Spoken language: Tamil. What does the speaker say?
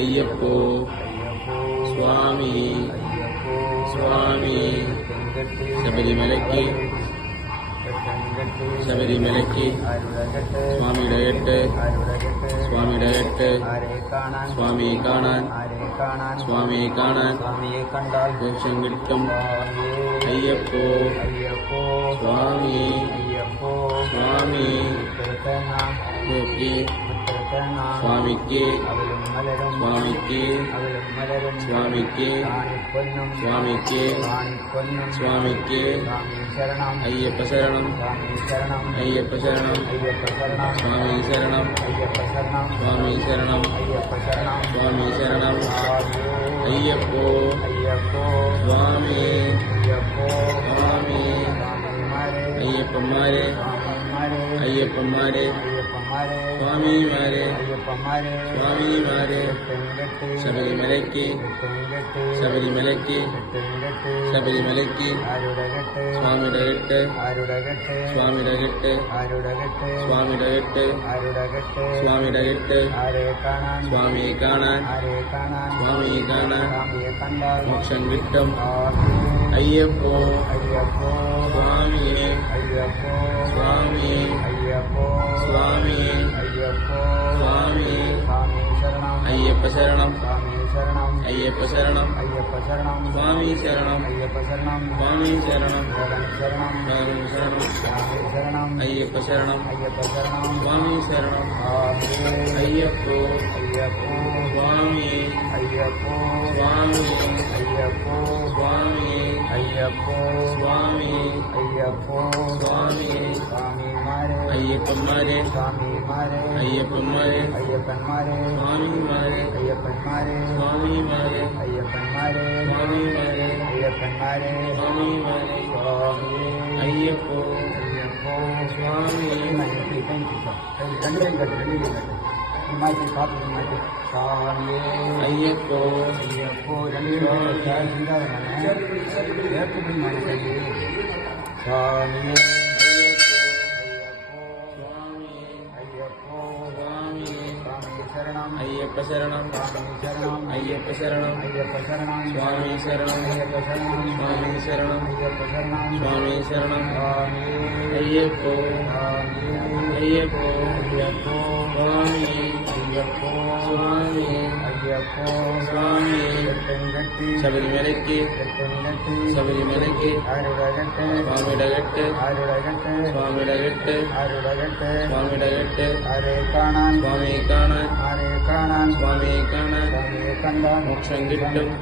ஐயப்போ சுவாமி சுவாமி சபரிமலைக்கு சபரிமலைக்கு சுவாமி டயட்டு சுவாமி டயட்டு சுவாமியை காணான் சுவாமியை காணான் மோட்சம் கிட்டும் ஐயப்போ சுவாமி சுவாமி சுவாமிக்கு சுவாமிக்கு சுவாமிக்கு சுவாமிக்கு சுவாமிக்கு ஐயப்ப சரணம் ஐயப்ப சரணம் சுவாமி சரணம் சுவாமி சரணம் சுவாமி சரணம் ஐயப்போ சுவாமி சுவாமி ஐயப்பமாரே ஐயப்பமாரே சுவாமி மாரே சுவாமி மாரே சபரிமலைக்கு சபரிமலைக்கு சபரிமலைக்கு சுவாமி டகட்டு சுவாமி டகட்டு சுவாமி டகட்டு சுவாமி டகட்டு சுவாமியை காணான் சுவாமியை காணான் மோட்சம் கிட்டும் ஐயப்போ சுவாமி சுவாமி சுவாமி சுவாமி ஐயப்ப சரணம் ஐயப்ப சரணம் சுவாமி சரணம் சுவாமி சரணம் சரணம் ஐயப்ப சரணம் சுவாமி சரணம் ஐயப்போ சுவாமி சுவாமி சுவாமி சுவாமி சுவாமி ஐயப்பன்மாரே ஐயப்பன்மாரே சுவாமி மாரே சுவாமி மாரே சுவாமி மாரே சுவாமி மாரே ஐயப்போ சுவாமி ஐயப்போ ஐயப்ப சரணம் ஐயப்ப சரணம் சுவாமி சரணம் சுவாமி சரணம் சுவாமி சரணம் ஐயப்போ ஐயப்போ சுவாமி சுவாமி சுவாமி சபரிமலைக்கு சபரிமலைக்கு சுவாமி டகட்டு சுவாமி டகட்டு சுவாமி டகட்டு சுவாமியை காணான் சுவாமியை காணான் மோட்சம் கிட்டும்